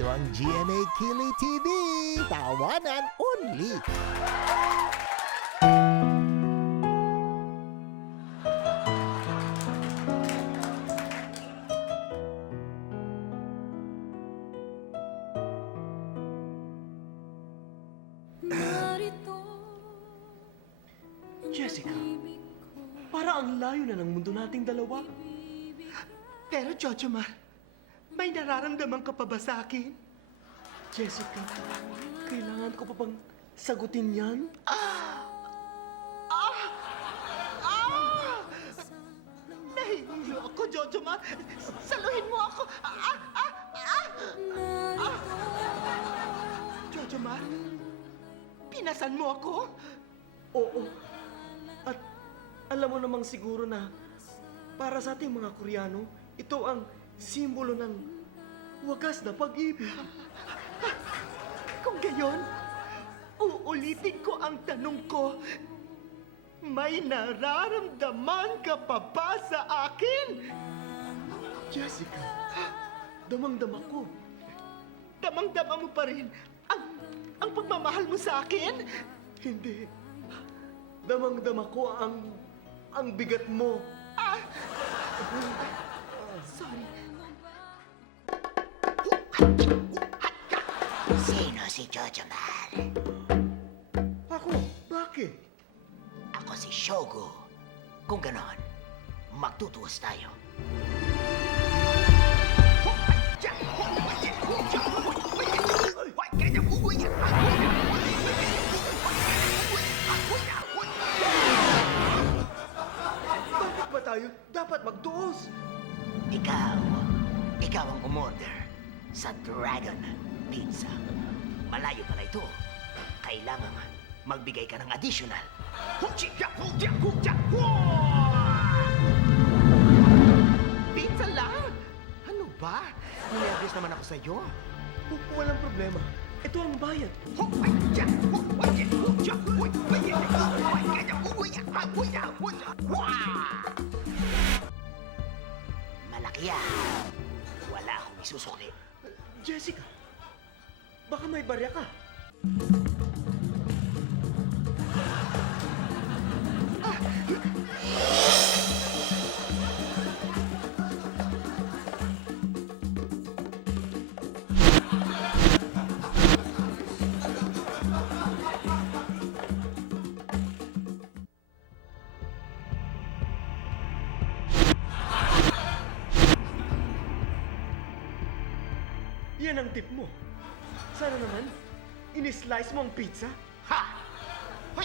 Ito ang GMA Kili TV. Tawanan only. Jessica, para ang layo na ng mundo nating dalawa. Pero, Jojo Mar, may nararamdaman ka pa ba sa akin? Jessica, kailangan ko pa bang sagutin yan? Nahihilo ako, Jojo Mar. Saluhin mo ako. Jojo Mar, pinasan mo ako? Oo. At alam mo namang siguro na para sa ating mga Koreano, ito ang simbolo ng wagas na pag-ibig. Kung gayon, uulitin ko ang tanong ko. May nararamdaman ka pa ba sa akin? Jessica, damang-dama ko. Damang-dama mo pa rin ang pagmamahal mo sa akin? Hindi. Damang-dama ko ang bigat mo. Sorry. Sino si Jojo Mar? Ako? Bakit? Ako si Shogo. Kung ganon, magtutuos tayo. Bakit ba tayo dapat magtuos? Ikaw ang umorder sa Dragon Pizza. Malayo pala ito. Kailangan magbigay ka ng additional. Pizza lang? Ano ba? Ninervous naman ako sa'yo. Walang problema. Ito ang bayad. Malaki yan. Wala akong isusukli. Jessica, baka may barya ka. Yan ang tip mo. Sana naman, in-slice mo ang pizza? Ha! O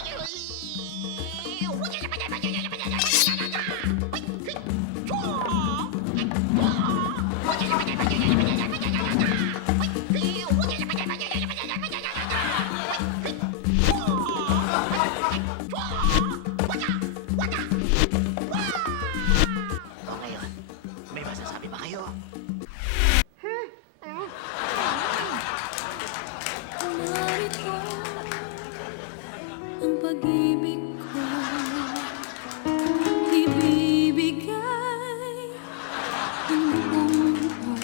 ngayon, may masasabi ba kayo? Narito ang pag-ibig ko, ibibigay ang buong buo,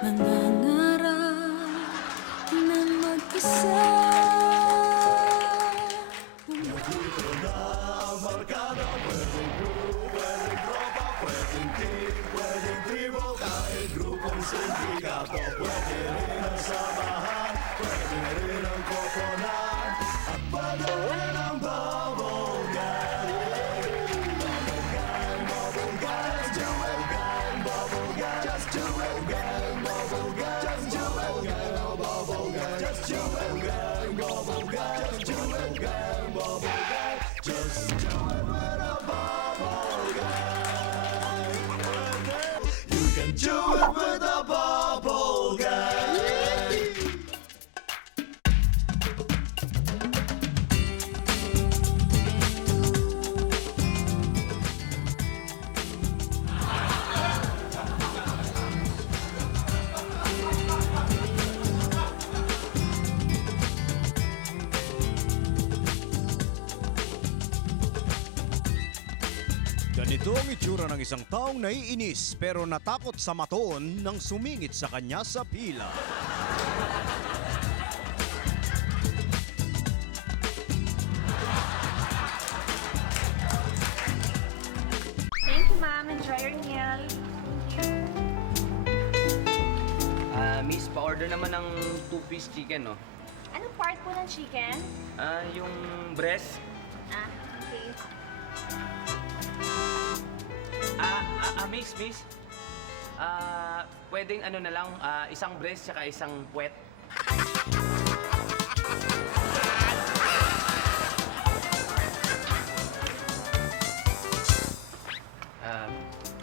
nangangarap ng mag-isa. Ganito ang itsura ng isang taong naiinis pero natakot sa maton nang sumingit sa kanya sa pila. Thank you, ma'am. Enjoy your meal. Miss, pa-order naman ng 2-piece chicken, no? Anong part po ng chicken? Yung breast. Okay. Miss. Pwedeng ano na lang, isang breast tsaka isang puwet.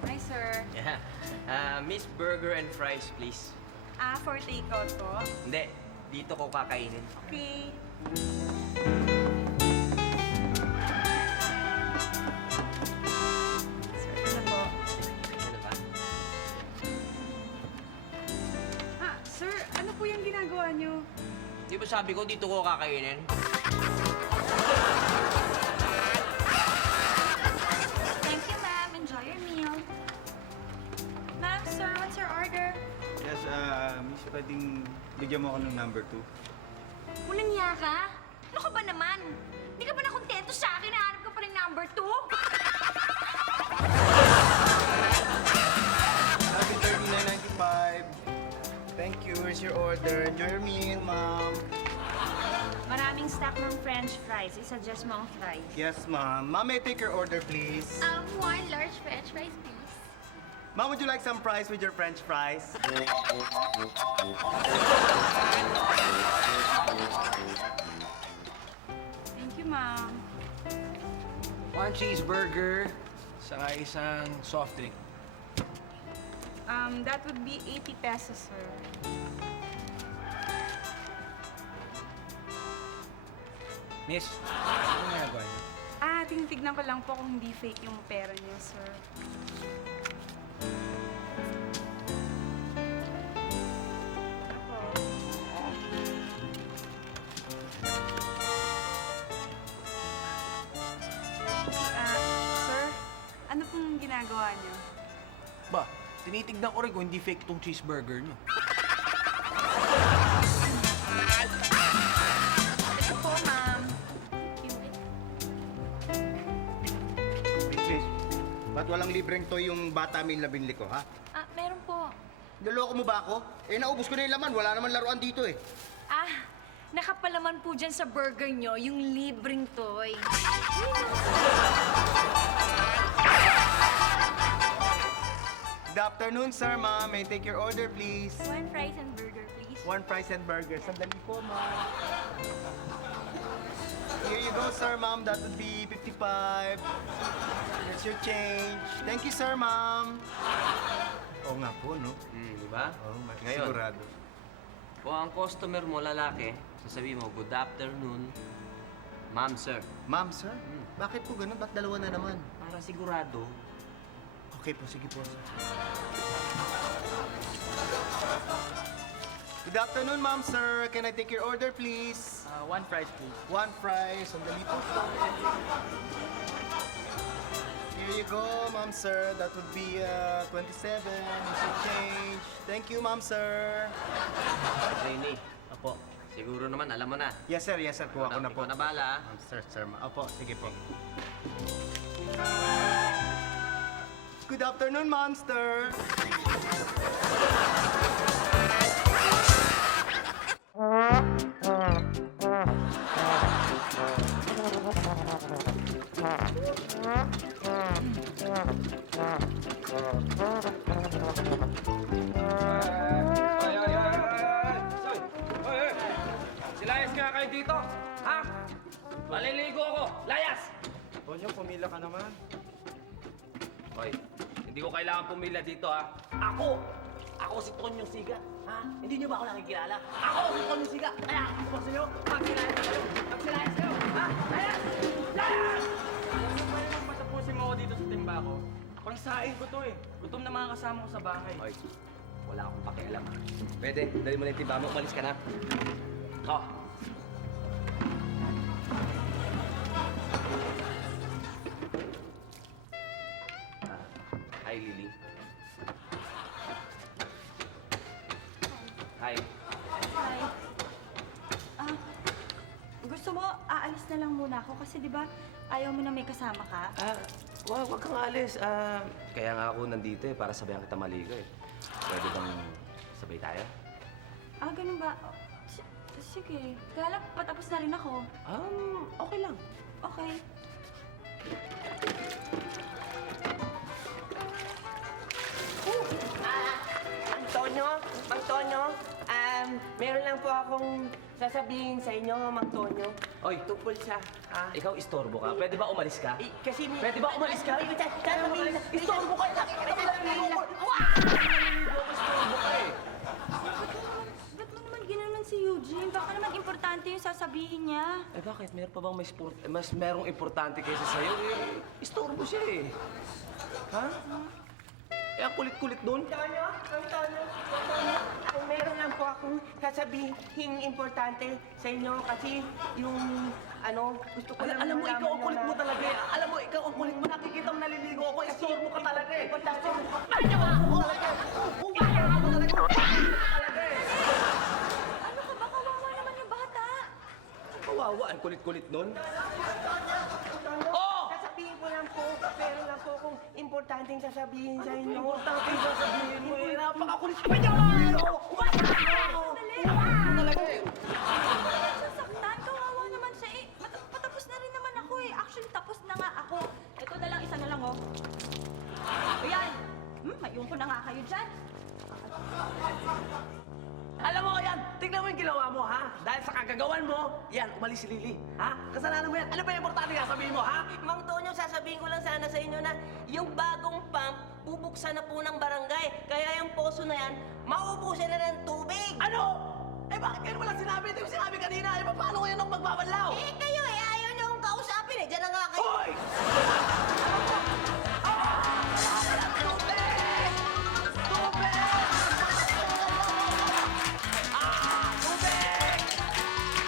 Hi, sir. Yeah. Miss, burger and fries, please. For takeout po. Hindi, dito ko kakainin. Okay. Sir, ano po? Ano ba? Sir, ano po yung ginagawa niyo? Di ba sabi ko dito ko kakainin? Thank you, ma'am. Enjoy your meal. Ma'am, sir, what's your order? Yes, miss, pwedeng bigyan mo ako ng number 2. Walang niya ka? Ano ka ba naman? Hindi ka ba nakontento sa akin? Nahanap ka pa ng number 2? Sabi 39.95. Thank you. Here's your order. Enjoy your meal, ma'am. Maraming stock ng french fries. I-suggest mo ang fries. Yes, ma'am. Ma'am, may I take your order, please? One large french fries, please. Ma'am, would you like some fries with your french fries? Thank you, ma'am. One cheeseburger, saka isang soft drink. That would be 80 pesos, sir. Miss, ano ginagawa niyo? Tinitignan ko lang po kung hindi fake yung pera niyo, sir. Ako. Sir, ano pong ginagawa niyo? Ba, tinitignan ko rin kung hindi fake tong cheeseburger niyo. Ito po, ma'am. Please, ba't walang libreng toy yung bata meal na binili ko, ha? Meron po. Niloko mo ba ako? Naubos ko na yung laman. Wala naman laruan dito, eh. Nakapalaman po dyan sa burger nyo yung libreng toy. Good afternoon, sir, ma'am. May I take your order, please? One fries and burger, please. One fries and burger. Sandali po, ma'am. Here you go, sir, ma'am. That would be 55. Here's your change. Thank you, sir, ma'am. Oo nga po, no? Di ba? Oo, Ngayon, sigurado. kung ang customer mo lalaki, sasabihin mo, good afternoon, ma'am, sir. Ma'am, sir? Bakit po ganun? Ba't dalawa na naman? Para sigurado. Okay po, sige po, sir. Good afternoon, ma'am, sir. Can I take your order, please? One fries, please. One fries. Sandali po, sir. Here you go, ma'am, sir. That would be 27. Here's your change. Thank you, ma'am, sir. Rainy. Apo. Siguro naman, alam mo na. Yes, sir. Yes, sir. Kuha ko na po. Ikaw na bala. Ma'am, sir, sir. Opo, sige po. Good afternoon, monster. Silayas nga kayo dito! Ha? Maliligo ako! Layas! Tonyo, pumila ka naman. Hoy, hindi ko kailangan pumila dito, ha? Ako! Ako si Tonyong Siga, ha? Hindi niyo ba ako nakikilala? Ako si Tonyong Siga! Kaya ako gusto niyo, magsilayas kayo! Magsilayas kayo! Ha? Layas! Layas! Pwede mong patapusin mo ako dito sa timba ko? Pangsain ko to, eh. Gutom na mga kasama ko sa bahay. Hoy, wala akong pakialam, ha? Pwede, dali mo na yung timba mo. Umalis ka na. Oh. Hi, Lily. Hi. Hi. Gusto mo, aalis na lang muna ako kasi di ba ayaw mo na may kasama ka? Wag kang alis. Kaya nga ako nandito para sabayan kita maligo eh. Pwede bang sabay tayo? Ganun ba? Sige. Kaya lang, patapos na rin ako. Okay lang. Okay. Mang Tonyo, meron lang po akong sasabihin sa inyo, Mang Tonyo. Oy, Tungkol sa, ikaw istorbo ka. Pwede ba umalis ka? kasi may... Pwede ba umalis ka? Istorbo kayo! Istorbo ka eh. Ba't mo naman ginanon si Eugene? Baka naman importante yung sasabihin niya. Bakit? Meron pa bang mas merong importante kaysa sa'yo? Istorbo siya eh. Ha? Ang kulit-kulit doon. Tonyo, meron lang po akong sasabihin importante sa inyo kasi yung, gusto ko lang Alam mo, ikaw ang kulit mo malaman talaga eh. Alam mo, ikaw ang kulit mo. Nakikita mo naliligo ako. Istorbo ka talaga eh. Importante. Ano ka ba? Kawawa naman yung bata. Kawawa, ang kulit-kulit doon. Sasabihin ko lang po, meron lang po akong importanteng sasabihin sa inyo. Importanteng sasabihin mo eh. Napakakulit. Talaga eh. Sasaktan, kawawa naman siya eh. Patapos na rin naman ako eh. Actually, tapos na nga ako. Ito na lang, isa na lang oh. Ayan. Mayroon ko na nga kayo dyan. Alam mo yan, tignan mo yung ginawa mo, ha? Dahil sa kagagawan mo, yan, umalis si Lily. Ha? Kasalanan mo yan. Ano ba yung importante nga sabihin mo, ha? Mang Tonyo, sasabihin ko lang sana sa inyo na yung bagong pump, bubuksan na po ng barangay. Kaya yung poso na yan, mauubusan na ng tubig. Ano? Bakit kayo walang sinabi? Ito yung sinabi kanina. Paano ngayon ang magbabanlaw? Kayo ayaw niyo akong kausapin Diyan na nga kayo. Hoy!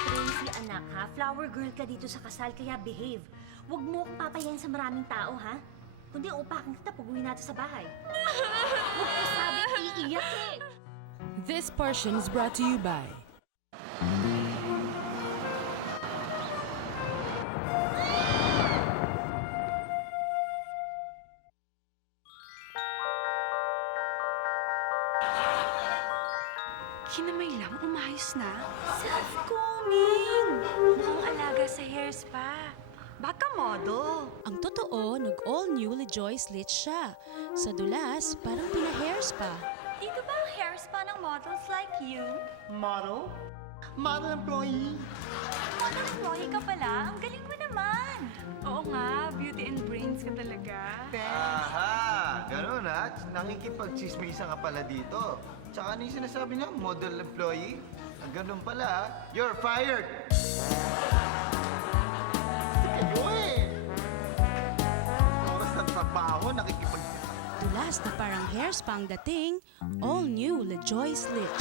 Tracy, anak ha, flower girl ka dito sa kasal, kaya behave. Huwag mo akong papayain sa maraming tao, ha? Kundi upakan kita pag uwi natin sa bahay. Huwag ka sabi, iiyak eh. This portion is brought to you by Kinamay lang, umayos na. Self-combing! Mukhang alaga sa hair spa. Baka model. Ang totoo, nag-all-new LeJoy's Lit siya. Sa dulas, parang pina-hair spa. Dito ba ang hair spa ng models like you? Model? Model employee? Model employee ka pala? Ang galing mo naman. Oo nga, beauty and brains ka talaga. Aha! Ganun ha? Nakikipag-chismisa ka pala dito. Tsaka ano yung sinasabi na? Model employee? Ganun pala ha? You're fired! Kayo eh! Oras ng trabaho, nakikipag... Dulas na parang hair spa ang dating, all-new LeJoy's Lit.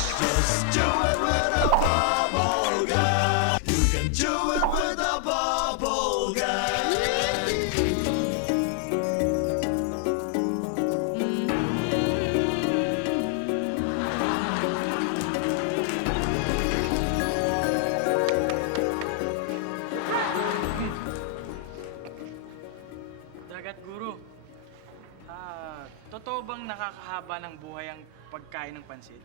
Dagat Guru, totoo bang nakakahaba ng buhay ang pagkain ng pansit?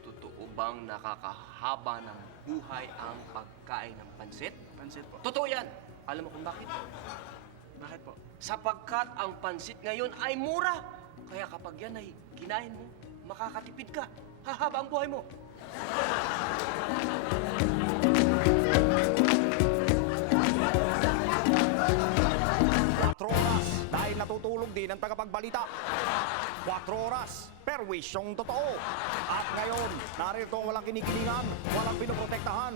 Totoo bang nakakahaba ng buhay ang pagkain ng pansit? Pansit po. Totoo yan! Alam mo kung bakit? Bakit po? Sapagkat ang pansit ngayon ay mura. Kaya kapag yan ay kinain mo, makakatipid ka. Hahaba ang buhay mo. Oras dahil natutulog din ang tagapagbalita. 4 oras, perwisyong totoo. At ngayon, narito ang walang kinikilingan, walang pinoprotektahan.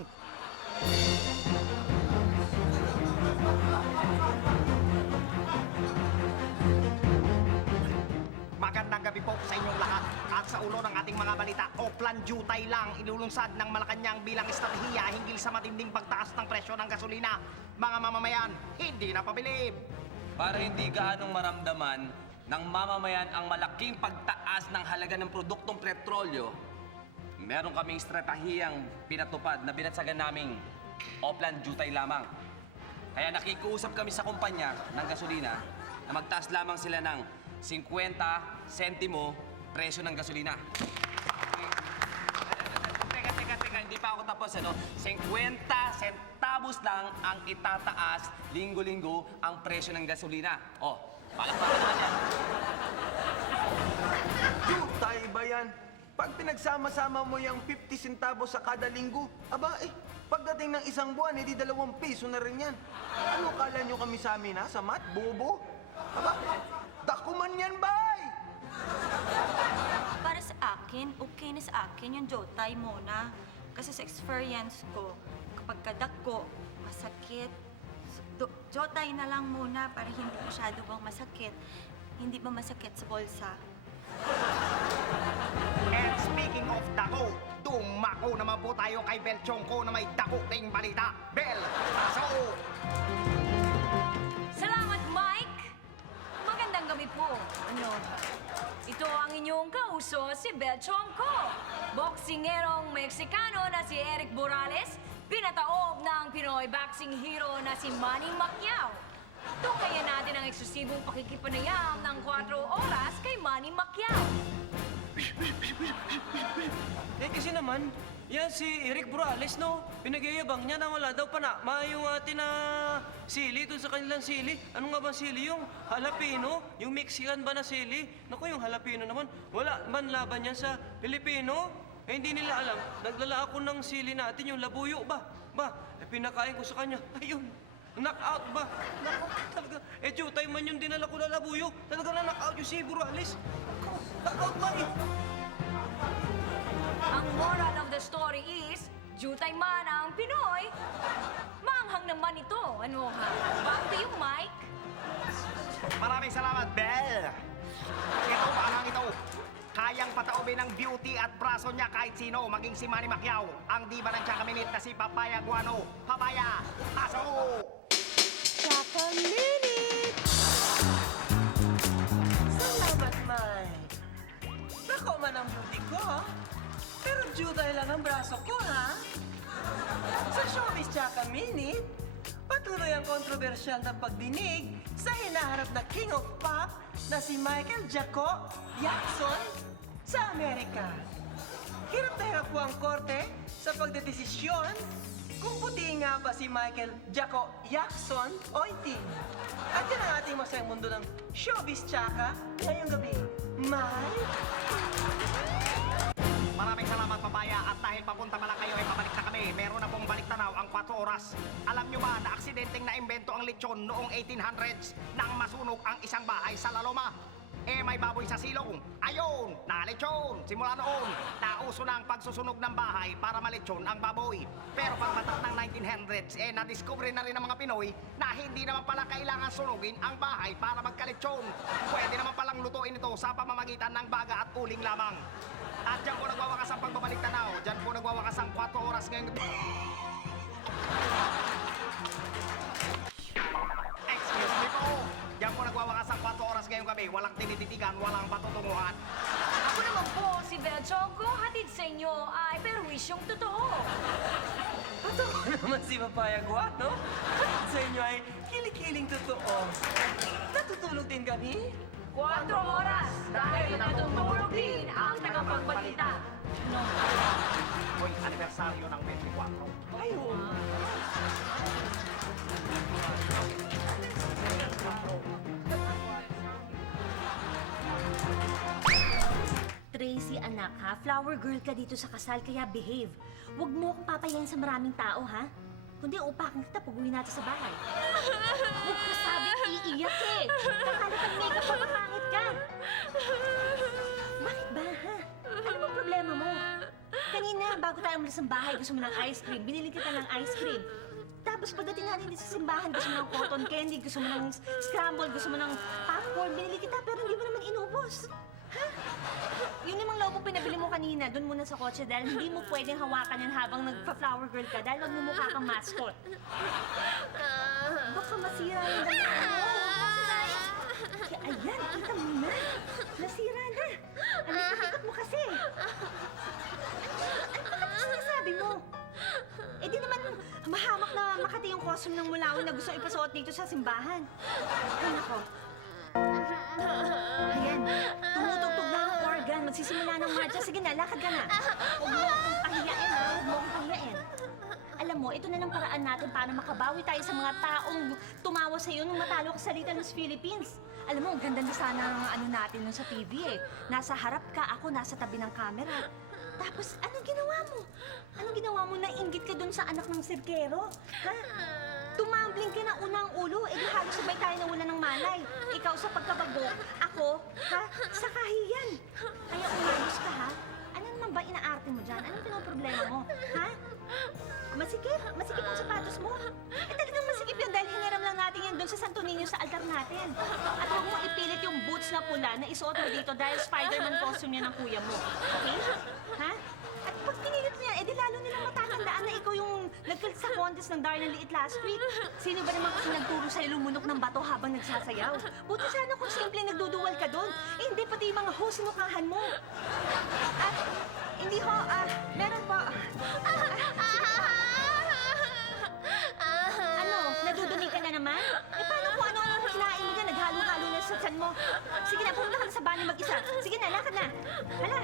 Magandang gabi po sa inyong lahat. At sa ulo ng ating mga balita, Oplan Jutay lang ilulunsad ng Malacanang bilang estratehiya hinggil sa matinding pagtaas ng presyo ng gasolina. Mga mamamayan, hindi na pabilib. Para hindi gaanong maramdaman ng mamamayan ang malaking pagtaas ng halaga ng produktong petrolyo, meron kaming estratehiyang pinatupad na binatsagan naming Oplan Jutay lamang. Kaya nakikiusap kami sa kumpanya ng gasolina na magtaas lamang sila ng 50 sentimo presyo ng gasolina. Teka, hindi pa ako tapos, ano? 50 centavos lang ang itataas linggo-linggo ang presyo ng gasolina. Oh, palakpakan naman yan. Jutay ba yan? Pag pinagsama-sama mo yung 50 centavos sa kada linggo, aba pagdating ng isang buwan, edi 2 piso na rin yan. Ano kala nyo kami sa amin, ha? Sa mat? Bobo? Aba, dakuman yan, bay! Para sa akin, okay na sa akin yung Jutay muna. Kasi sa experience ko, kapag kadak ko, masakit. Jutay na lang muna para hindi masyado bang masakit. Hindi ba masakit sa bulsa? And speaking of dako, dumako naman po tayo kay Bel Chongko na may dako ding balita. Bel, pasok! Salamat, Mike! Magandang gabi po. Ito ang inyong kauso, si Bel Chongko. Boksingerong Meksikano na si Eric Morales, pinataob ng Pinoy boxing hero na si Manny Pacquiao. Tungkayan natin ang eksklusibong pakikipanayam ng 4 oras kay Manny Pacquiao. Kasi naman, yan si Eric Morales, no? Pinagyayabang niya na wala daw panakma yung atin na sili dun sa kanilang sili. Ano nga ba sili? Yung jalapeno? Yung Mexican ba na sili? Naku, yung jalapeno naman, wala man laban yan sa Pilipino. Hindi nila alam. Nagdala ako ng sili natin, yung labuyo ba? Pinakain ko sa kanya. Ayun. Knock-out ba? Naku, talaga. Jutay man yung dinala ko na labuyo. Talaga na knock-out yung si Morales. Knock-out ba eh? Ang moral of the story is, Jutay man ang Pinoy. Maanghang naman ito. Ano ha? Back to you, Mike. Maraming salamat, Bel! Ito, maangang ito. Kayang pataobin ng beauty at braso niya kahit sino, maging si Manny Pacquiao. Ang diba ng Chakaminit na si Papaya Guano. Papaya, pasok! Chakaminit! Salamat, Mike. Nako man ang beauty ko, pero Jutay lang ang braso ko, ha? Sa showbiz Chakaminit, patuloy ang kontrobersyal na pagdinig sa hinaharap na King of Pop na si Michael Jaco Jackson sa Amerika. Hirap na hirap po ang korte sa pagdedesisyon kung puti nga ba si Michael Jaco Jackson o hindi. At yan ang ating masayang mundo ng showbiz tsaka ngayong gabi. Mike? Maraming salamat, Papaya. At dahil papunta pa lang kayo, ay pabalik na kami. Meron na pong balik tanaw ang 4 oras. Alam nyo ba na aksidenteng naimbento ang lechon noong 1800s nang masunog ang isang bahay sa Laloma? May baboy sa silong. Ayun, nalechon. Simula noon, nauso na ang pagsusunog ng bahay para malechon ang baboy. Pero pagpatak ng 1900s, nadiscover na rin ng mga Pinoy na hindi naman pala kailangan sunugin ang bahay para magkalechon. Pwede naman palang lutuin ito sa pamamagitan ng baga at uling lamang. At dyan po nagwawakas ang pagbabalik tanaw. Dyan po nagwawakas ang 4 oras ngayon. Excuse me po. Diyan po nagwawakas ang 4 oras ngayong gabi. Walang tinititigan, walang patutunguhan. Ako naman po, si Bel Chongko, hatid sa inyo ay perwisyong totoo. Totoo naman si Papaya Guano. Sa inyo ay kilikiling totoo. Natutulog din kami? 4 oras dahil natutulog din ang tagapagbalita. Hoy, anibersaryo ng 24. Ayun. Tracy, anak ha, flower girl ka dito sa kasal kaya behave. Huwag mo akong papayain sa maraming tao, ha? Kundi upakan kita pag uwi natin sa bahay. Huwag ka sabing iiyak eh. Kakalat ang makeup pa, mapangit ka. Bakit ba, ha? Ano bang problema mo? Kanina, bago tayo umalis ng bahay, gusto mo ng ice cream. Binili kita ng ice cream. Tapos pagdating natin dito sa simbahan, gusto mo ng cotton candy, gusto mo ng scramble, gusto mo ng popcorn. Binili kita pero hindi mo naman inubos. Ha? Yun namang loob mo pinabili mo kanina, doon muna sa kotse dahil hindi mo pwedeng hawakan yan habang nagpa-flower girl ka dahil magmumukha kang mascot. Baka masira yung dalawa mo. Kaya ayan, kita mo na. Nasira na. Ang likot mo kasi. Ano ba sinasabi mo? Eh di naman mahamak na Makati yung costume ng Mulawi na gusto ipasuot dito sa simbahan. Ay, nako. Ayan, tumutugtog na ang organ. Magsisimula ng marcha. Sige na, lakad ka na. Huwag mo akong pahiyain, ha? Huwag mo akong pahiyain. Alam mo, ito na lang paraan natin para makabawi tayo sa mga taong tumawa sa iyo nung matalo ka sa Little Miss Philippines. Alam mo, ang ganda na sana ang ano natin nun sa TV eh. Nasa harap ka, ako nasa tabi ng camera. Tapos, anong ginawa mo? Anong ginawa mo na inggit ka dun sa anak ng sirkero? Ha? Tumambling ka na unang ulo, eh di halos sabay tayo nawala ng malay. Ikaw sa pagkabago, ako, ha? Sa kahiyan. Kaya umayos ka, ha? Ano naman ba inaarte mo dyan? Anong pinoproblema mo, ha? Masikip ang sapatos mo. Eh talagang masikip yun dahil hiniram lang natin yan doon sa Santo Niño sa altar natin. At huwag mo ipilit yung boots na pula na isuot mo dito dahil Spider-Man costume yan ng kuya mo. Okay? Ha? At pag pinilit mo yan, edi lalo nilang matatandaan na ikaw yung nagkalit sa contest ng Darn ng Liit last week. Sino ba naman kasi nagturo sa'yo lumunok ng bato habang nagsasayaw? Buti sana kung simpleng nagduduwal ka doon. Eh hindi pati yung mga host sinukahan mo. Hindi ho, meron po. Ano, naduduling ka na naman? Eh paano kung ano ang kinain mo dyan? Naghalo-halo na sa tiyan mo. Sige na, pumunta ka na sa banyo mag-isa. Sige na, lakad na. Hala.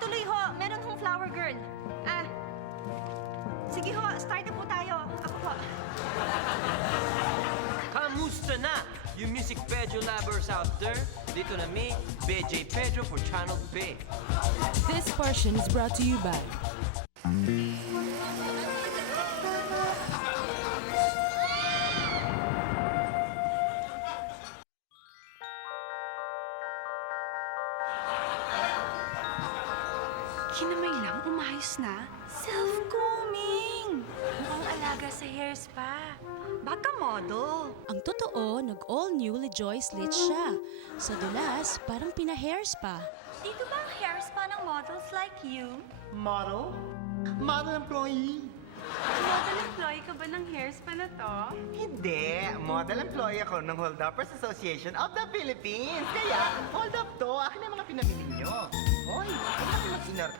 Tuloy ho, meron hong flower girl. Sige ho, start na po tayo. Ako po. Kamusta na, you music Pedro lovers out there? Dito na mi, BJ Pedro for Channel B. This portion is brought to you by Kinamay lang, umayos na. Self-grooming! Mukhang alaga sa hair spa. Baka model. Ang totoo, nag-all-new LeJoy Slits siya. Sa dulas, parang pina-hair spa. Dito ba ang hair spa ng models like you? Model? Model employee? Model employee ka ba ng hair spa na to? Hindi. Model employee ako ng Hold Uppers Association of the Philippines. Kaya, hold up to. Akin ang mga pinamili nyo. Hoy, huwag na kayo mag-inar.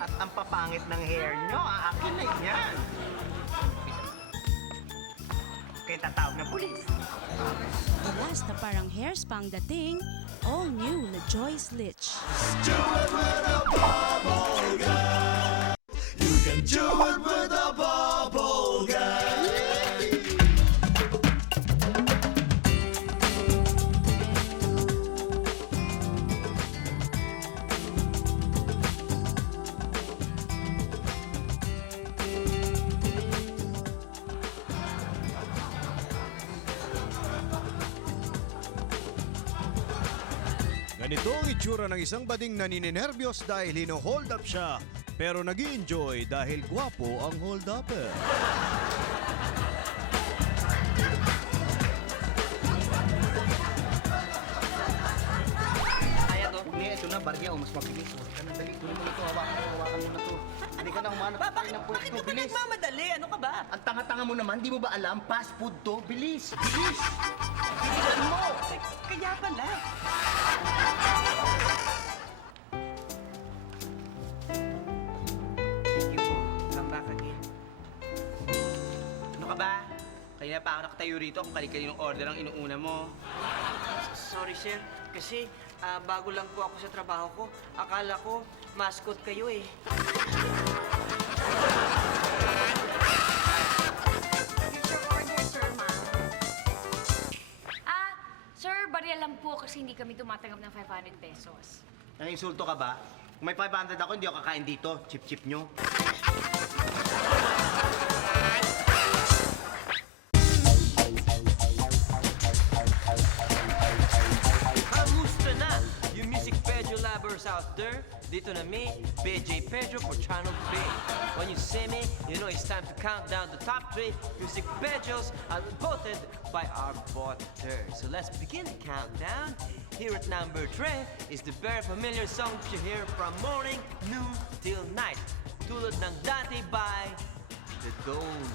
At ang papangit ng hair nyo, akin na yan. Kaya tatawag ng pulis. Dulas na parang hair spa ang dating, all-new LeJoy Slits. Ganito ang itsura ng isang bading na nininervyos dahil hino-hold up siya. Pero nag-i-enjoy dahil gwapo ang hold-upper. Kaya to. Ito na, barya. Mas mabilis. Huwag ka na, dali. Kunin mo na ito. Hawakan mo na to. Hindi ka na humanap tayo ng pwesto. Bakit ka Bilis. nagmamadali? Ano ka ba? Ang tanga-tanga mo naman. Di mo ba alam? Fast food to. Bilis. Bilis. Bilisan mo. Kaya pala. Thank you. Come back again. Ano ka ba? Kanina pa ako nakatayo rito kung kani-kaninong order ang inuuna mo. Sorry, sir. Kasi bago lang po ako sa trabaho ko. Akala ko mascot kayo eh. Sir, barya lang po kasi hindi kami tumatanggap ng 500 pesos. Nanginsulto ka ba? Kung may 500 ako, hindi ako kakain dito. Chip-chip nyo. Kamusta na, you music Pedro lovers out there? Dito na mi, BJ Pedro for Channel B. When you see me, you know it's time to count down the top 3 music Pedros as voted by our voters. So let's begin the countdown. Here at number 3 is the very familiar song that you hear from morning, noon, till night. Tulad ng Dati by The Dome.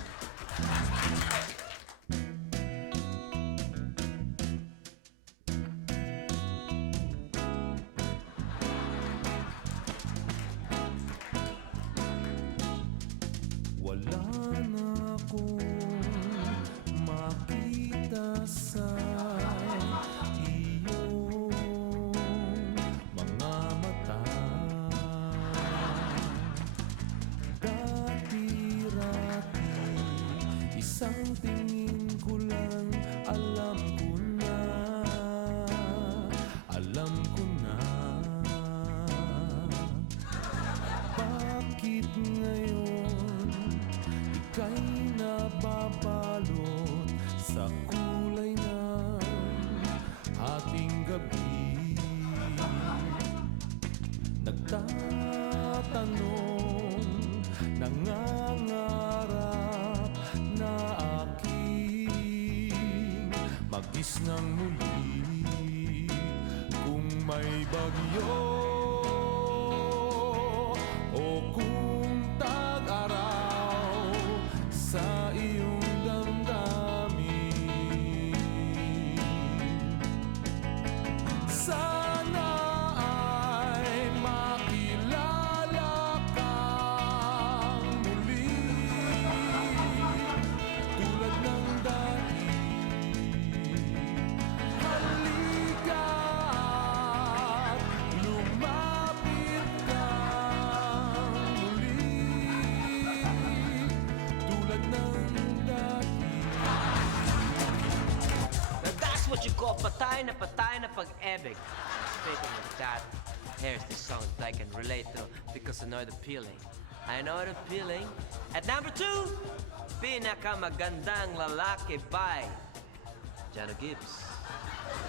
Mag-isnang muli kung may bagyo o kung tag-araw sa iyong damdamin. Sana ay makilala kang muli tulad ng dati. Halika at lumapit kang muli tulad ng dati. Now that's what you call patay na pag-ebig. Speaking of that, here's the song that I can relate to because I know the feeling. I know the feeling. At number 2, Pinakamagandang Lalaki by Jano Gibbs.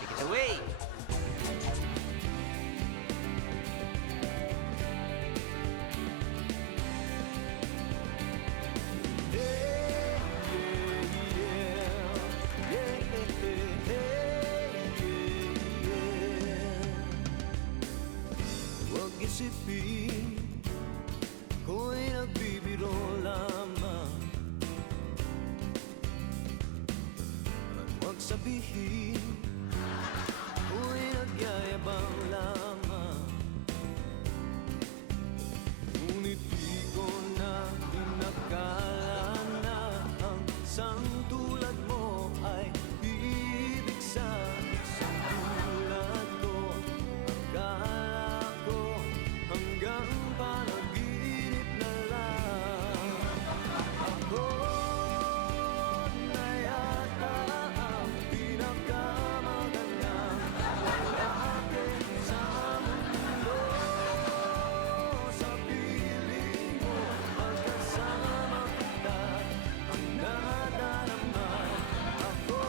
Take it away! Huwag isipin ko'y nagbibiro lamang, at huwag sabihin ko'y nagyayabang lamang. Ngunit di ko na inakala na ang isang tulad mo ay ibig sa isang tulad ko. Akala ko hanggang panaginip na lang. Ako na yata ang pinakamagandang lalaki sa mundo. Sa piling mo, pagkasama kita, ang nadadarama. Ako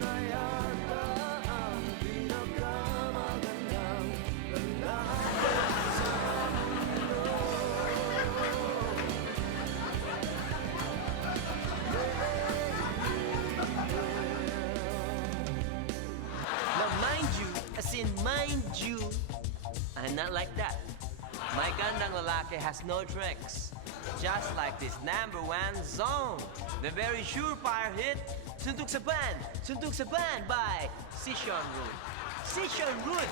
na yata ang pinakamagandang lalaki sa mundo. Now mind you, as in mind you, I'm not like that. My gandang lalaki has no tricks. Just like this #1 song, the very surefire hit, Suntok sa Ban by Sishon Root. Sishon Root!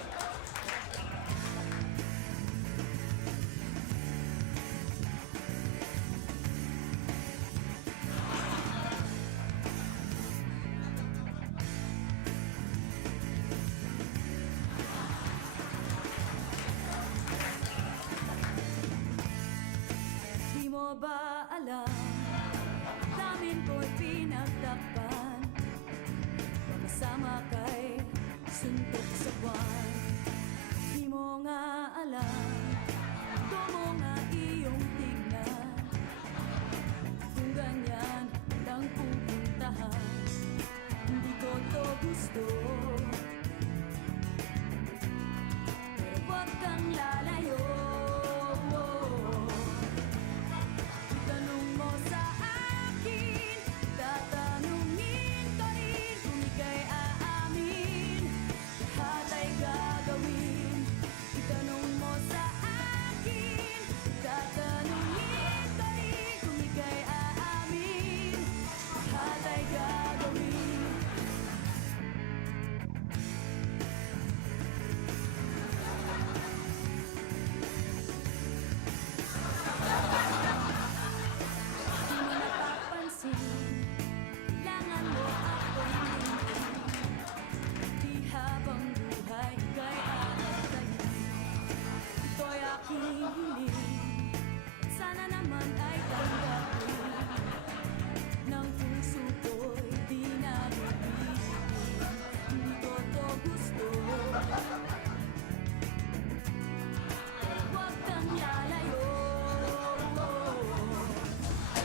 Di mo ba alam, namin ko'y pinagtakpan, pagkasama kay suntok sa buwan. Di mo nga alam, gusto mo nga iyong tignan, kung ganyan lang pupuntahan. Hindi ko to gusto, pero huwag kang lalayo. Tanong mo sa akin, tatanungin ko rin kung ika'y aamin. Lahat ay gagawin. Itanong mo sa akin, tatanungin ko rin kung ika'y aamin. Lahat ay gagawin. Di mo napapansin, kailangan mo akong tingin. Di habang buhay ika'y aatayin. Ito'y aking hiling, at sana naman ay tanggapin. Ng puso ko'y di nabibigin. Hindi ko to gusto, pero huwag kang lalayo.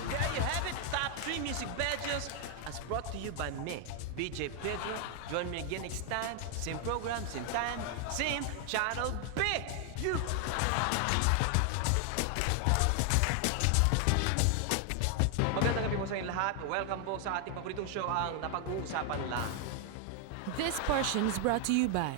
There you have it, top 3 music badges as brought to you by me, BJ Pedro. Join me again next time, same program, same time, same channel B. You. Magandang gabi mo po sa inyo lahat. Welcome po sa ating paboritong show, ang Napag-uusapan Lang. This portion is brought to you by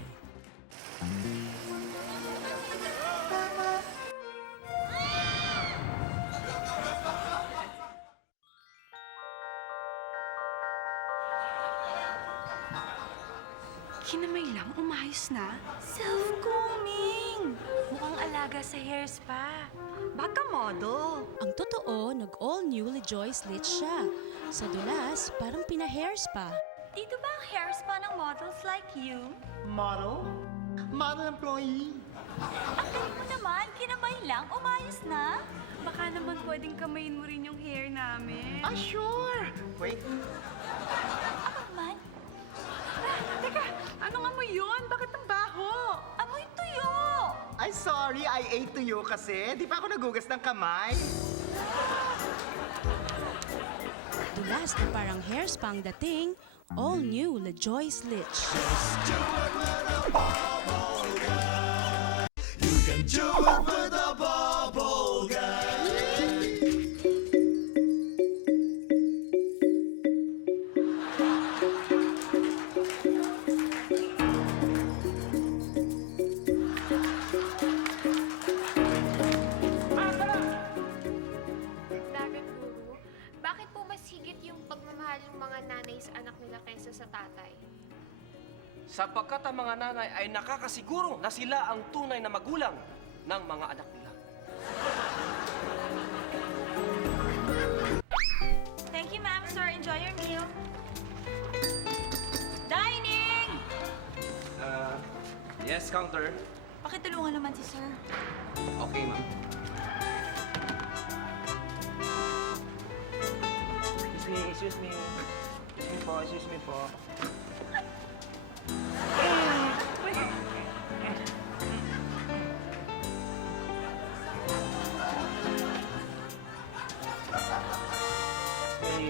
Kinamay lang, umayos na. Self-grooming! Mukhang alaga sa hair spa. Baka model. Ang totoo, nag-all new Lejoy's Lit siya. Sa dulas, parang pina-hair spa. Dito ba ang hair spa ng models like you? Model? Model employee? Ang galing mo naman, kinamay lang, umayos na. Baka naman pwedeng kamayin mo rin yung hair namin. Ah, sure! Wait. Ako man? Teka, anong amoy yun? Bakit ang baho? Amoy tuyo! Ay, sorry. I ate to you kasi. Di pa ako nagugas ng kamay. Dulas na parang hair spa ang dating, all new Lejoy's Lit. You can do it with a bubble guy. Dagat Guru, bakit po mas higit yung pagmamahal ng mga nanay sa anak nila kaysa sa tatay? Sapagkat ang mga nanay ay nakakasiguro na sila ang tunay na magulang ng mga anak nila. Thank you, ma'am. Sir, enjoy your meal. Dining! Yes, counter. Pakitulungan naman si sir. Okay, ma'am. Excuse me. Excuse me po.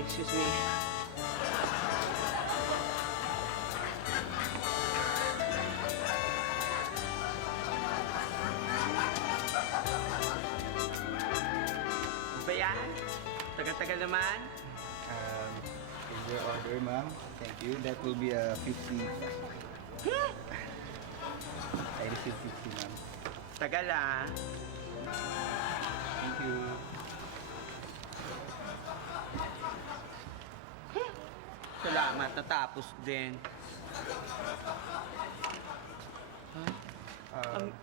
Excuse me. Ba yan? Tagal-tagal naman. Is your order, ma'am? Thank you. That will be a 50. I received 50, ma'am. Tagal ah. Thank you. Salamat, natapos din.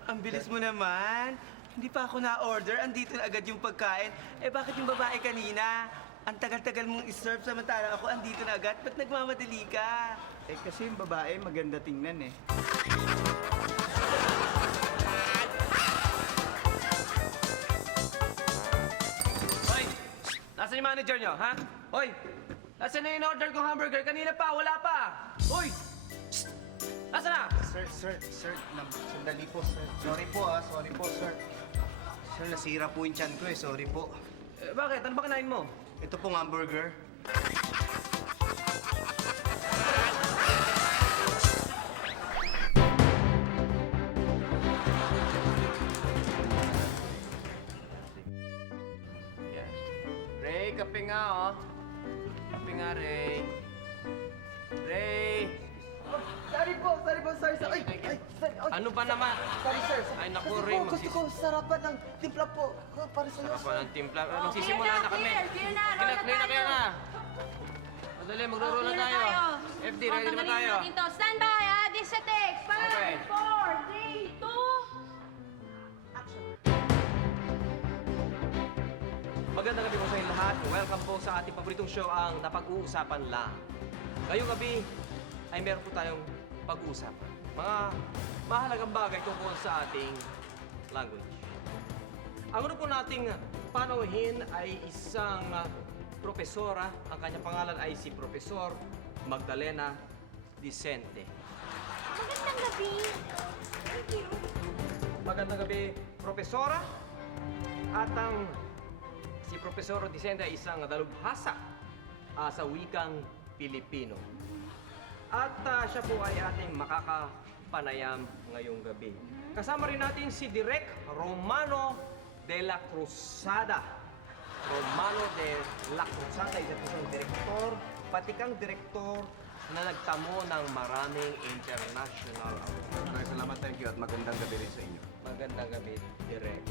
Ang bilis mo naman. Hindi pa ako na-order, andito na agad yung pagkain. Eh bakit yung babae kanina? Ang tagal-tagal mong iserve, samantalang ako andito na agad. Ba't nagmamadali ka? Eh, kasi yung babae maganda tingnan eh. Hoy! Nasaan yung manager nyo, ha? Hoy! Nasaan na yung order kong hamburger? Kanina pa, wala pa! Hoy! Nasaan na? Sir, sandali po, sir. Sorry po, sorry po, sir. Sir, nasira po yung tiyan ko eh. Sorry po. Bakit? Ano ba kinain mo? Ito pong hamburger. Yan. Ray, kape nga, oh. Kape nga, Ray. Ray! Sorry po. Ay, sorry. Ay, Ano ba naman? sorry, sir. Ay, naku, Kasi Ray, po, gusto ko sarapan ng timpla po. Para sa'yo, Sarap pa ng timpla. Magsisimula na kami. Clear na, Clear na. Madali, magro-roll na tayo. FD, ready na ba tayo? Stand by, ha? This is a take. 5, Okay. 4, 3, 2... Magandang gabi po sa inyo lahat. Welcome po sa ating paboritong show, ang Napag-uusapan Lang. Ngayong gabi ay meron po tayong pag-uusapan. Mga mahalagang bagay tungkol sa ating language. Ang ano po nating panauhin ay isang propesora. Ang kanyang pangalan ay si Profesor Magdalena Dicente. Magandang gabi. Thank you. Magandang gabi, Profesora. At ang si Profesor Dicente ay isang dalubhasa sa wikang Pilipino. At siya po ay ating makakapanayam ngayong gabi. Kasama rin natin si Direk Romano de la Cruzada. Romano de la Cruzada, isa po siyang direktor, pati kang direktor na nagtamo ng maraming international awards. Maraming salamat, thank you, at magandang gabi rin sa inyo. Magandang gabi, Direk.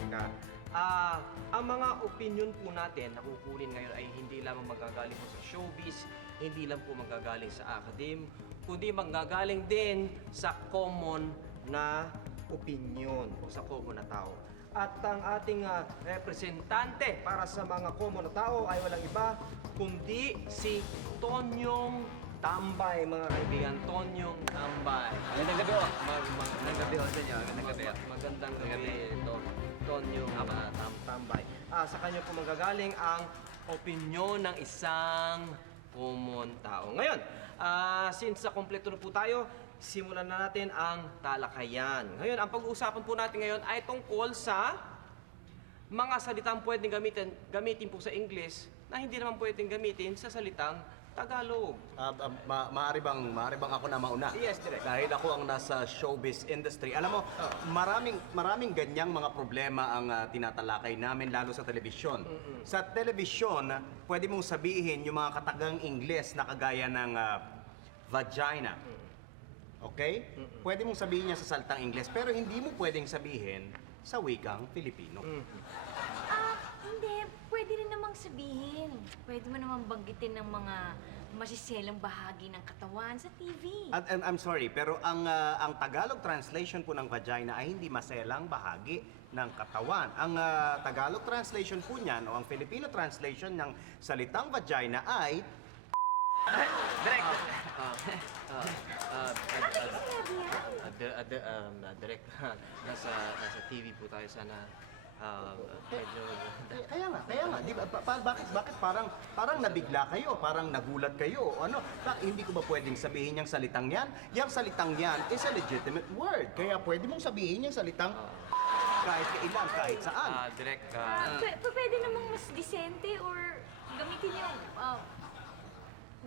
Ang mga opinion po natin na kukunin ngayon ay hindi lamang magagaling po sa showbiz, hindi lang po magagaling sa academe, kundi magagaling din sa common na opinion o sa common na tao. At ang ating representante para sa mga common na tao ay walang iba kundi si Tonyong Tambay, mga kaibigan. Tonyong Tambay. Magandang gabi ho. Magandang gabi ho sa inyo. Magandang gabi. Magandang gabi. Tonyong Tambay. Sa kanya po magagaling ang opinyon ng isang common tao. Ngayon, since kompleto na po tayo, simulan na natin ang talakayan. Ngayon, ang pag-uusapan po natin ngayon ay tungkol sa mga salitang pwedeng gamitin po sa English na hindi naman pwedeng gamitin sa salitang Tagalog. Maaari bang ako na mauna? Yes, direct. Dahil ako ang nasa showbiz industry. Alam mo, maraming ganyang mga problema ang tinatalakay namin, lalo sa telebisyon. Sa telebisyon, pwede mong sabihin yung mga katagang Ingles na kagaya ng vagina. Okay? Pwede mong sabihin niya sa salitang Ingles, pero hindi mo pwedeng sabihin sa wikang Filipino. Hindi. Pwede rin namang sabihin. Pwede mo namang banggitin ng mga masiselang bahagi ng katawan sa TV. At I'm sorry, pero ang Tagalog translation po ng vagina ay hindi maselang bahagi ng katawan. Ang Tagalog translation po niyan o ang Filipino translation ng salitang vagina ay Direk! Direk, nasa TV po tayo sana. Medyo... Kaya nga, di ba, bakit parang nabigla kayo, parang nagulat kayo, ano, hindi ko ba pwedeng sabihin yung salitang yan? Yung salitang yan is a legitimate word, kaya pwede mong sabihin yung salitang kahit kailan, kahit saan. Direk, Pwede namang mas disente or gamitin yung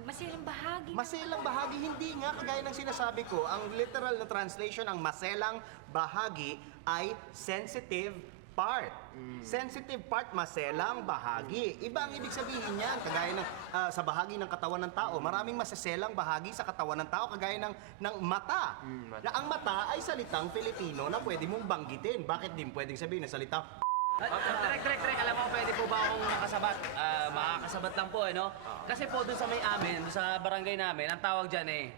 maselang bahagi. Maselang bahagi, hindi nga, kagaya ng sinasabi ko, ang literal na translation ng maselang bahagi ay sensitive part. Sensitive part, maselang bahagi. Iba ang ibig sabihin niyan, kagaya ng sa bahagi ng katawan ng tao. Maraming maseselang bahagi sa katawan ng tao, kagaya ng mata. Na ang mata ay salitang Filipino na pwede mong banggitin. Bakit din pwedeng sabihin na salitang Direk, alam mo, pwede po ba akong makasabat? Makakasabat lang po, no? Kasi po dun sa may amin, dun sa barangay namin, ang tawag dyan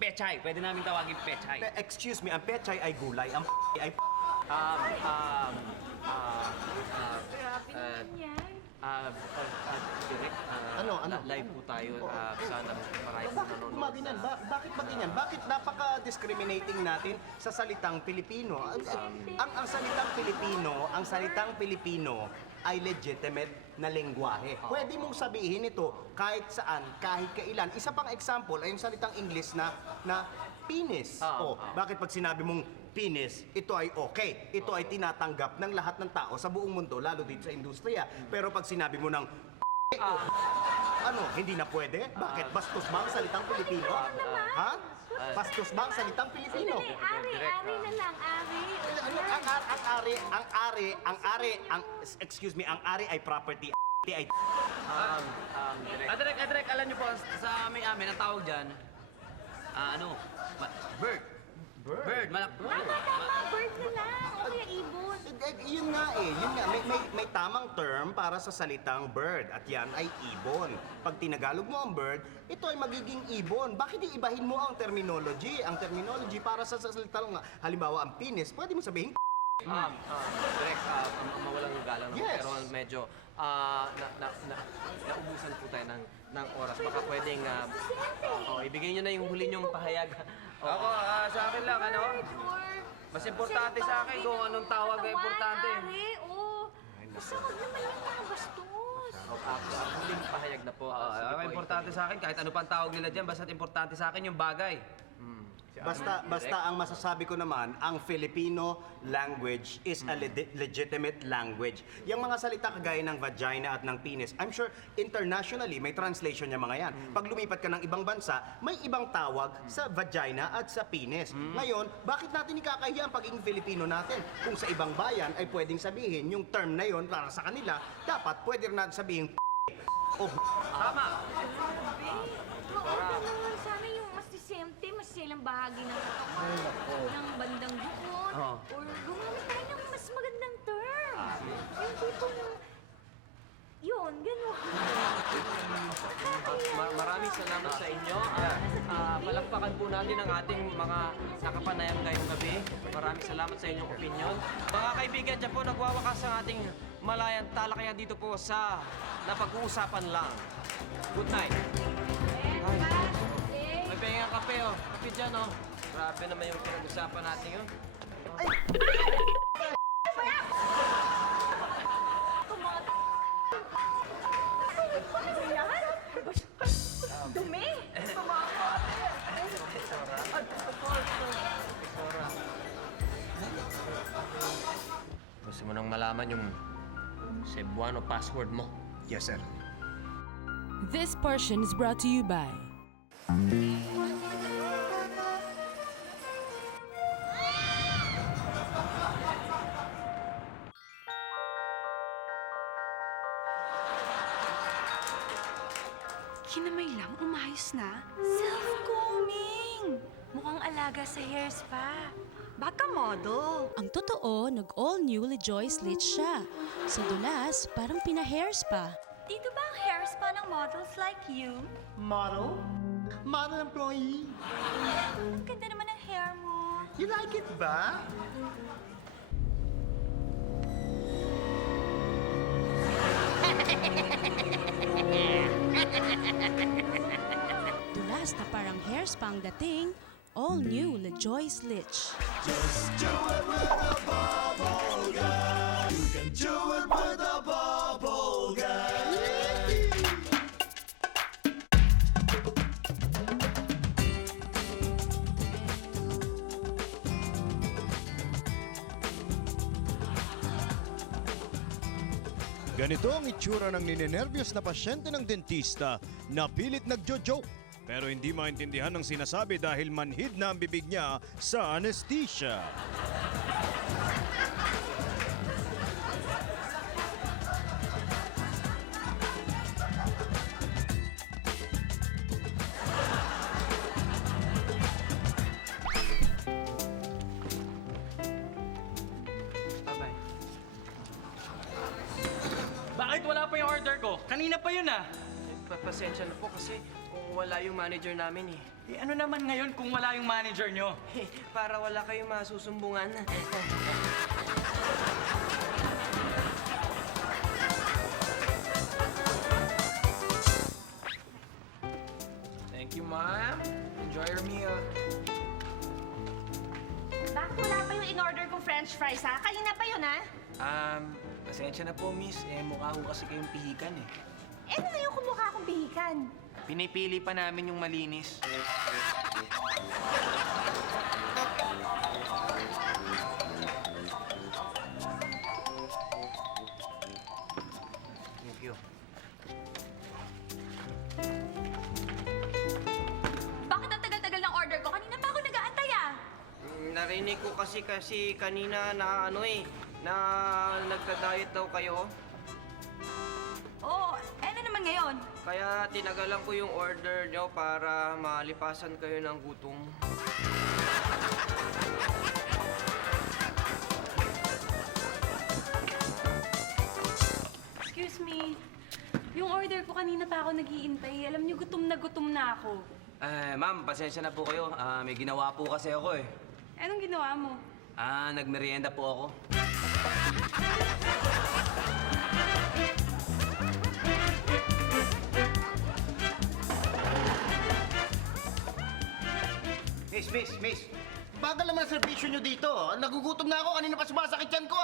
pechay. Pwede namin tawagin pechay. Excuse me, ang pechay ay gulay, ang ay Grabe naman yan. Direk, Ano? live po tayo. Sana marami po Bakit nanonood gumaganyan? Bakit ba ganyan? Bakit napaka-discriminating natin sa salitang Pilipino? Ang salitang Pilipino ay legitimate na lengguwahe. Pwede mong sabihin ito kahit saan, kahit kailan. Isa pang example ay yung salitang English na penis. Bakit pag sinabi mong penis, ito ay okay. Ito ay tinatanggap ng lahat ng tao sa buong mundo, lalo dito sa industriya. Pero pag sinabi mo ng hindi na pwede? Bakit? Bastos ba ang salitang Pilipino? Ha? Bastos ba ang salitang Pilipino? Ari na lang, ari. Ang ari ay property. Ay Direk, alam niyo po, sa may amin, ang tawag dyan, bird. Bird. Tama, bird na lang. O kaya ibon. Yun nga. May tamang term para sa salitang bird at yan ay ibon. Pag tinagalog mo ang bird, ito ay magiging ibon. Bakit iibahin mo ang terminology? Ang terminology para sa salitang, halimbawa ang penis, pwede mo sabihin Direk, mawalang galang Yes. pero medyo naubusan po tayo ng oras. Baka pwedeng ibigay nyo na yung huli nyong pahayag. Ako, sa akin lang, mas importante sa akin kung anong tawag ay importante. Ari, basta wag naman yung mga bastos. Huling pahayag na po. Ang importante sa akin, kahit ano pang tawag nila dyan, basta't importante sa akin yung bagay. Basta ang masasabi ko naman, ang Filipino language is a legitimate language. Yung mga salita kagaya ng vagina at ng penis, I'm sure internationally may translation yung mga yan. Pag lumipat ka ng ibang bansa, may ibang tawag sa vagina at sa penis. Ngayon, bakit natin ikakahiya ang pagiging Filipino natin? Kung sa ibang bayan ay pwedeng sabihin yung term na yon para sa kanila, dapat pwede rin natin sabihin o Tama! Okay naman sana yung masisente, masilang bahagi ng katawan, ng bandang bukod, or gumamit tayo ng mas magandang term. Yung tipong, yun, gano'n. Maraming salamat sa inyo. Palakpakan po natin ang ating mga nakapanayam ngayong gabi. Maraming salamat sa inyong opinion. Mga kaibigan, dyan po nagwawakas ang ating malayang talakayan dito po sa Napag-uusapan Lang. Good night. May pengang kape, oh. Kape dyan, oh. Grabe naman yung pinag-usapan natin yun. Dumi! Gusto mo nang malaman yung Cebuano password mo? Yes, sir. This portion is brought to you by Kinamay lang, umayos na. Self-combing! Mukhang alaga sa hair spa. Baka model. Ang totoo, nag-all-new Lejoy Slits siya. Sa dulas, parang pina-hair spa. Dito ba ang hair spa ng models like you? Model? Model employee? Ang ganda naman ng hair mo. You like it ba? Dulas na parang hair spa ang dating, all-new Lejoy Slits. Just do it with a bubble guy. You can do it with a bubble guy. Ganito ang itsura ng ninenervyos na pasyente ng dentista na pilit nagjo-joke. Pero hindi maintindihan ng sinasabi dahil manhid na ang bibig niya sa anesthesia. Bye-bye. Bakit wala pa yung order ko? Kanina pa yun ah. Pasensya na po kasi kung wala yung manager namin eh. Eh ano naman ngayon kung wala yung manager nyo? Para wala kayong masusumbungan. Thank you, ma'am. Enjoy your meal. Bakit wala pa yung in-order kong french fries, ha? Kanina pa yun, ha? Pasensya na po, miss. Mukha ko kasi kayong pihikan eh. Ano na yung kumukha kong bihikan? Pinipili pa namin yung malinis. Thank you. Bakit ang tagal-tagal ng order ko? Kanina pa ako nag-aantay ah. Narinig ko kasi kanina na na nagda-diet daw kayo. Oo, ano naman ngayon? Kaya tinagalan ko yung order nyo para malipasan kayo ng gutom. Excuse me. Yung order ko kanina pa ako nag-iintay. Alam niyo, gutom na ako. Ma'am, pasensya na po kayo. May ginawa po kasi ako eh. Anong ginawa mo? Nagmerienda po ako. Miss. Bagal naman ang servisyo nyo dito. Nagugutom na ako. Kanina pa sumasakit yan ko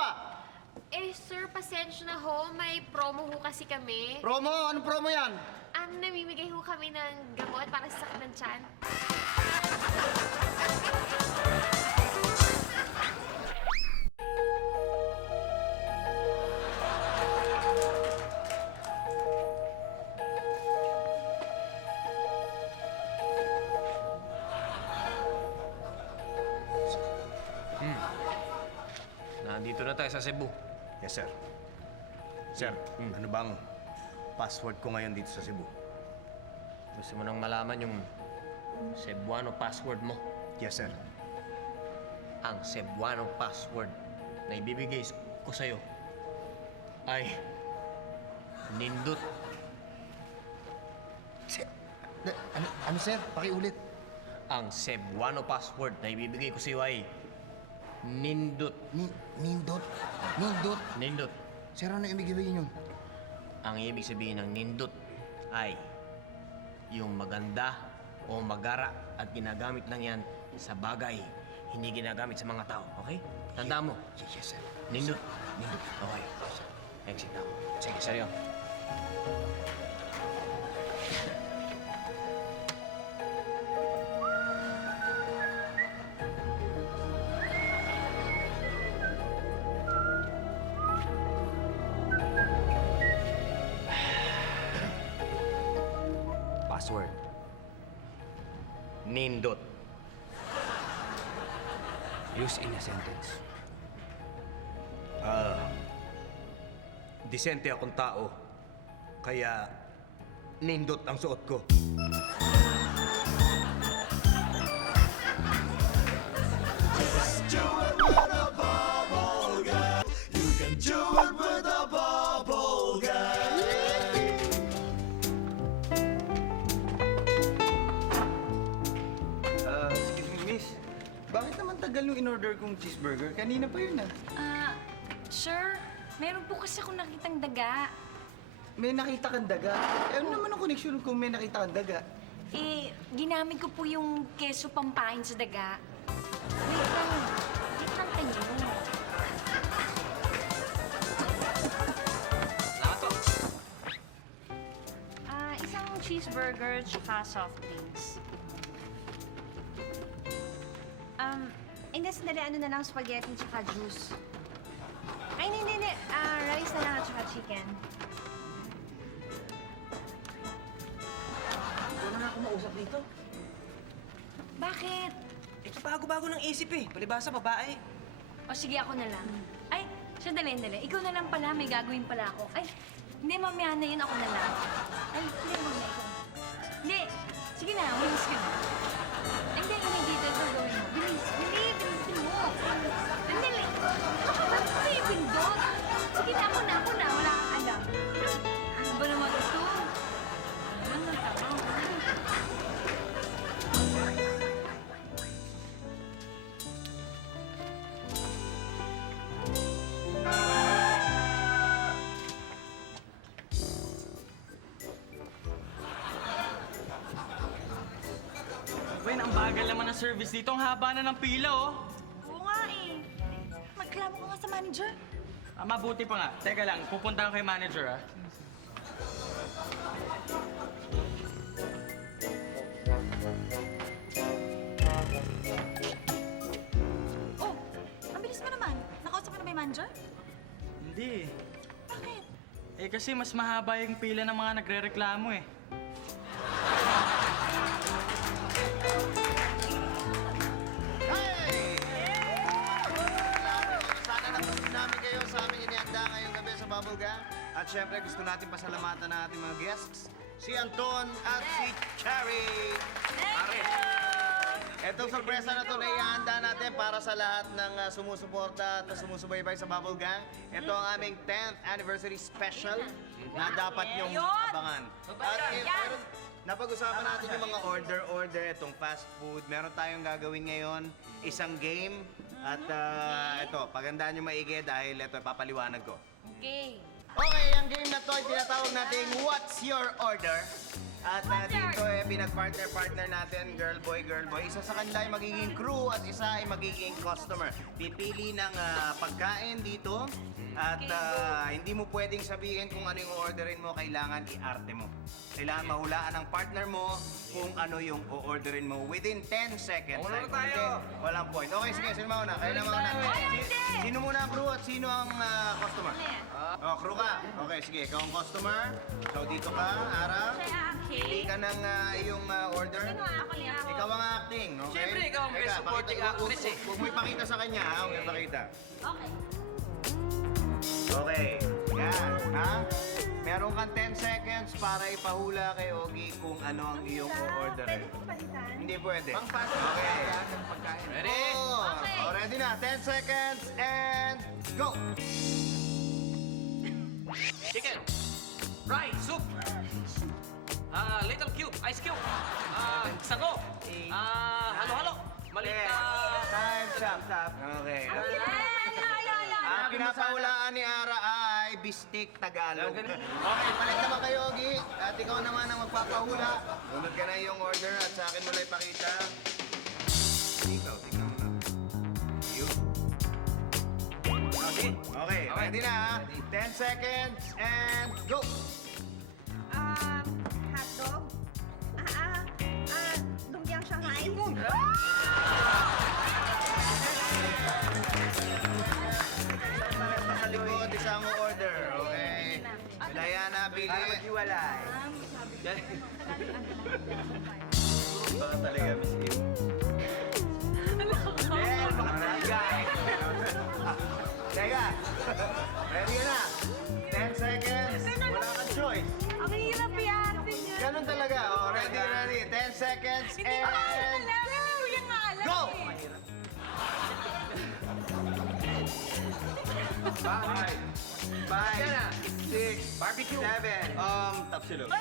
Sir, pasensya na ho. May promo ho kasi kami. Promo? Anong promo yan? Namimigay ho kami ng gamot para sa sakit ng tiyan. nandito na tayo sa Cebu. Yes, sir. Sir, ano bang password ko ngayon dito sa Cebu? Gusto mo nang malaman yung Cebuano password mo? Yes, sir. Ang Cebuano password na ibibigay ko sa'yo ay nindot. Ano, sir? Pakiulit. Ang Cebuano password na ibibigay ko sa'yo ay nindot. Nindot? Nindot? Nindot. Sir, ano ibig sabihin yun? Ang ibig sabihin ng nindot ay yung maganda o magara at ginagamit lang yan sa bagay, hindi ginagamit sa mga tao, okay? Tandaan mo. Yes, sir. Nindot. Nindot. Okay. Exit na ako. Sige, sa'yo. Password. Nindot. Use in a sentence. Disente akong tao. Kaya, nindot ang suot ko. Just do it with a bubble gum. You can do it with a bubble gum. Excuse me, miss. Bakit naman tagal yung in-order kong cheeseburger? Kanina pa yun, Sir, meron po kasi akong nakitang daga. May nakita kang daga? Ano naman ang connection kung may nakita kang daga? Ginamit ko po yung keso pampain sa daga. Wait lang kayo. Isang cheeseburger tsaka soft drinks. Hindi, sandali, ano na lang, spaghetti tsaka juice. Ay, hindi. Rice na lang at tsaka chicken. Wala na ako mausap dito. Bakit? Ito bago-bago ng isip eh. Palibasa, babae. O sige, ako na lang. Ay, sandali. Ikaw na lang pala, may gagawin pala ako. Ay, hindi, mamaya na yun, ako na lang. Ay, sige, mamaya ikaw. Hindi, sige na, malis ka na. Ay, hindi, dito, ito gawin mo. Bilisin mo. Sandali. Bakit mo yung pindot? Sige na, ako na, wala kang alam. Ano ba naman ito? Ano naman, tama. Gwen, ang bagal naman ng service dito. Ang haba na ng pila, oh. Oo nga eh. Magklamo ka nga sa manager. Mabuti pa nga. Teka lang, pupunta ko kay manager, ah. Oh, ang bilis mo naman. Nakausap mo na ba yung manager? Hindi. Bakit? Kasi mas mahaba yung pila ng mga nagre-reklamo, eh. Sana nagustuhan namin kayo sa aming inihanda ngayong gabi sa Bubble Gang. At syempre, gusto natin pasalamatan ng ating mga guests, si Anton at si Cherry. Etong sorpresa na ito na ihanda natin para sa lahat ng sumusuporta at sumusubaybay sa Bubble Gang. Ito ang aming 10th anniversary special na dapat niyong abangan. At napag-usapan natin yung mga order, itong fast food. Meron tayong gagawin ngayon, isang game. At ito, pagandaan niyo maigi dahil ito, papaliwanag ko. Okay. Okay, ang game na to ay tinatawag natin What's Your Order? At dito pinag-partner natin, girl boy. Isa sa kanila ay magiging crew at isa ay magiging customer. Pipili ng pagkain dito at hindi mo pwedeng sabihin kung ano yung orderin mo, kailangan i-arte mo. Kailangan mahulaan ng partner mo kung ano yung o-orderin mo within 10 seconds. Mauna na tayo. Walang point. Okay, sige, sino mauna? Kayo na mauna. Sino muna ang crew at sino ang customer? Crew ka. Okay, sige, ikaw ang customer. So, dito ka, Ara. Pili ka ng iyong order. Ikaw ang acting, okay? Siyempre, ikaw ang best supporting actress eh. Huwag mo ipakita sa kanya, ha? Huwag mo ipakita. Okay. Okay. Yan, ha? Meron kang 10 seconds para ipahula kay Ogie kung ano ang iyong o-order. Hindi pwede. Okay. Ready? Oh, ready na. 10 seconds and go! Chicken. Rice. Soup. Little cube. Ice cube. Sago. Halo-halo. Maliit na... Time's up. Okay. Ang pinapahulaan ni Ara ay bistik Tagalog. Okay, palit naman kayo, Ogie. At ikaw naman ang magpapahula. Sunod ka na yung order at sa akin mo na ipakita. Ikaw, tingnan mo na. You. Okay, ready na ha? 10 seconds and go! Hotdog? Lumpiang Shanghai? Sa likod, isang order, okay? Diana, Billy. Para maghiwalay. Baka talaga, Miss Kim. Yes, guy. Teka, ready na. 10 seconds. Wala kang choice. Ang hirap yatin yan. Ganun talaga. Oh, ready. 10 seconds Hindi ko alam. and... Hindi ko alam. Go! Five, 6, Barbecue. 7, Tapsilog. 5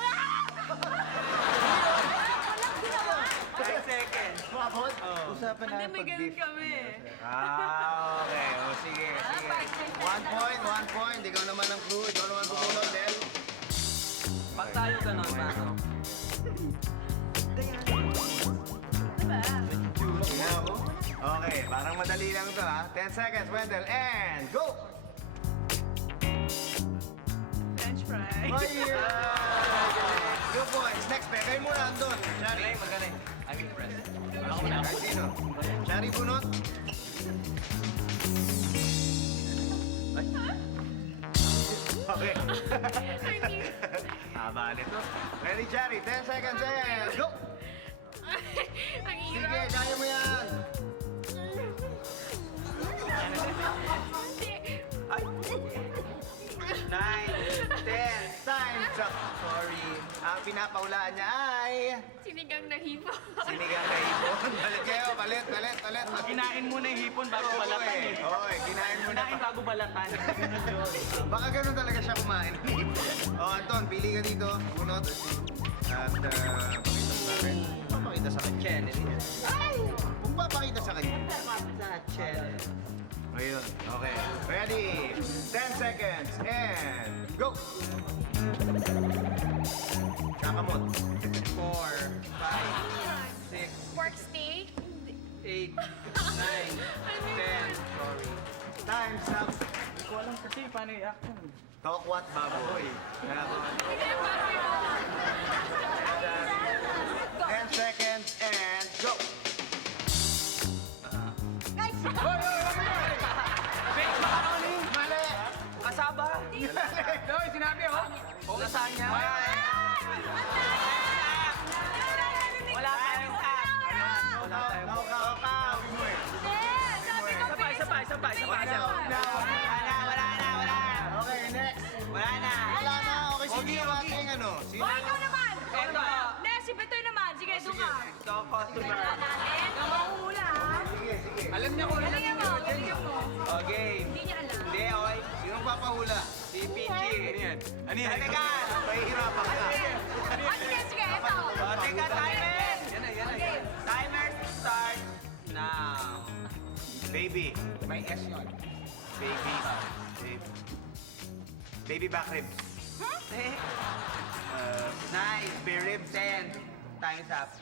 seconds. Mabot? Usapan na pag-beef. kami. Okay. O, sige. 1 point. Ikaw naman ang crew. Ikaw naman pumunod, Del. Pag tayo ganun, paano? Tingnan ako. Okay, parang madali lang ito ha. 10 seconds, Wendell, and go! French fry. Fire! 2 points. Next, pekay mo na andun. Shari. Magaling. I'm impressed. Kahit sino. Shari bunot. Okay. Haba nito. Ready, Shari? 10 seconds, and go! Ang Sige, hirap. kaya mo yan. Nine, 10, time's up. Sorry. Ang pinapahulaan niya ay... Sinigang na hipo. Sinigang na hipon. Balit kayo, balit. Kinain muna yung hipon bago balatan eh. Okay, kinain mo na. Kinain bago balatan. Baka ganun talaga siya kumain. Anton, pili ka dito. Bunot. At pakita sa akin. Papakita sa akin. Channel. Ay! Kung papakita sa kanya. Sa channel. Ayun. Okay. Ready? 10 seconds. And go! Kakamot. 4, 5, 6, Pork steak. 8, 9, 10. Sorry. Time's up. Hindi ko alam kasi paano i-act yun. Talk what, baboy? 10 seconds and go! Fake macaroni. Mali! Kasaba. Doy, sinabi oh. O lasagna. Wala tayong act. Sabay. Okay, next. Wala na. Wala na. Okay, sige yung ating ano. Sino? O, ikaw naman! Eto. Ne, si Betoy naman. Sige, doon ka. Ito, customer. Ikaw mahula, ha? Sige. Alam niya kung ilan Galingan mo, galingan mo. Okay. Hindi niya alam. Hindi, okay. Sinong papahula? Si Pinchi. Ano yan? Teka! Mahihirapan ka. Sige, ito. O, teka, timer! Timer start now. Baby. May S yun. Baby. Baby back ribs. Nice. Spare ribs 10. Time's up.